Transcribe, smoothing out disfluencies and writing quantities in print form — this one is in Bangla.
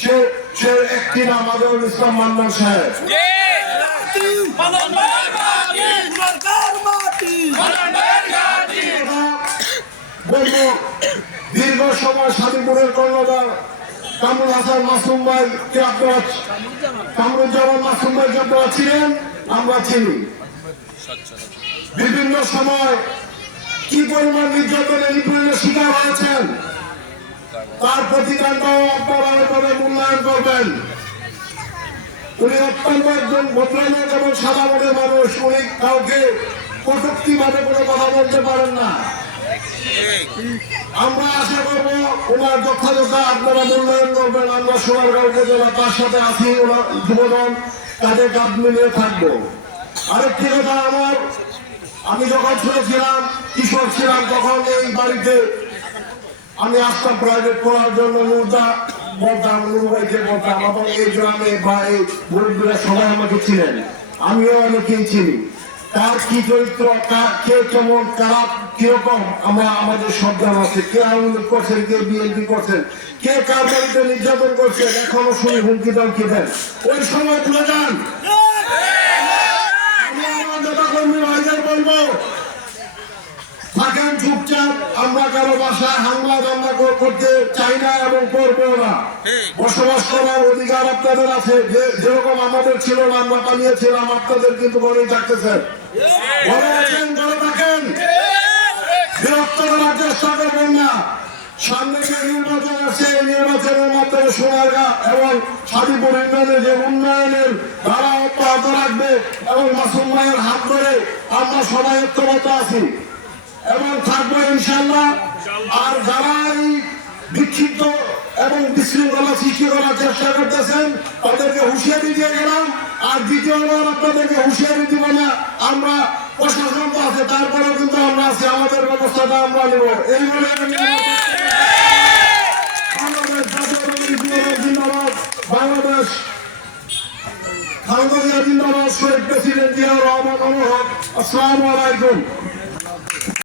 সে একটি নাম আজহারুল ইসলাম মান্নান সাহেব। বলবো দীর্ঘ সময় শাদীপুরের কর্ণধার কামরুল হাসান মাসুম ভাই কে আপনারা, কামরুজ্জামান মাসুম ভাই কে আপনারা ছিলেন, আমরা চিনি। বিভিন্ন সময় কি পরিমাণ নির্যাতনের নিপীড়নের শিকার হয়েছেন তার প্রতিকারটাও আপনারা মূল্যায়ন করবেন। উনি অত্যন্ত একজন ভদ্রলোক এবং সাদা মনের মানুষ। উনি কাউকে কটূক্তি ভাবে কোনো কথা বলতে পারেন না। আমরা আশা করবো ওনার যথাযথ আপনারা মূল্যায়ন করবেন। আমরা সোনারগাঁও উপজেলা তার সাথে আছি, ওনার যুবদল কাঁধে কাঁধ মিলিয়ে থাকবো। আরেকটি কথা, আমি যখন ছোট ছিলাম, কিশোর ছিলাম, তখন এই বাড়িতে আমি আসতাম প্রাইভেট পড়ার জন্য। মুর্দা বলতাম, নুরুভাইকে বলতাম, এবং এই গ্রামে বা এই মুরব্বীরা সবাই আমাকে ছিলেন, আমিও অনেকেই চিনি। তার কি চরিত্র, কে কেমন, কারা কিরকম, আমাদের সব জানা আছে। কে আওয়ামী লীগ করছেন, কে বিএনপি করছেন, কে কার বাড়িতে নির্যাতন করছেন, এখনো শুনি হুমকি দমকি দেন। ওই সময় তুলে যান। আমি আমার নেতা কর্মী ভাইদের বলবো, থাকেন চুপচাপ। আমরা কারো বাসায় হামলা দামলা করতে চাই না এবং করবো না। বসবাস করার অধিকার আপনাদের আছে, যেরকম আমাদের ছিল না, আমরা পালিয়েছিলাম, আপনাদের কিন্তু ঘরেই থাকতেছেন। ঘরে আছেন, ঘরে থাকেন, বিরক্ত করার চেষ্টা করবেন না। সামনে যে নির্বাচন আছে, এই নির্বাচনের মাধ্যমে সোনারগাঁ এবং শাদীপুর ইউনিয়নের যে উন্নয়নের ধারা অব্যাহত রাখবে এবং মাসুম ভাইয়ের হাত ধরে আমরা সবাই ঐক্যবদ্ধ আছি এবং থাকবো ইনশাল্লাহ। আর যারা এই বিক্ষিপ্ত এবং বিশৃঙ্খলা সৃষ্টি করার চেষ্টা করতেছেন তাদেরকে হুঁশিয়ারি দিয়ে গেলাম। আর দ্বিতীয়বার আপনাদেরকে হুঁশিয়ারি দিব না। আমরা প্রশাসন তো আছে, তারপরেও কিন্তু আমরা আছি, আমাদের ব্যবস্থাটা আমরা নেব। এইভাবে বাংলাদেশ জিন্দাবাদ, বাংলাদেশ খালেদা জিয়া জিন্দাবাদ, শহীদ প্রেসিডেন্ট জিয়াউর রহমান অমর হক। আসসালামু আলাইকুম।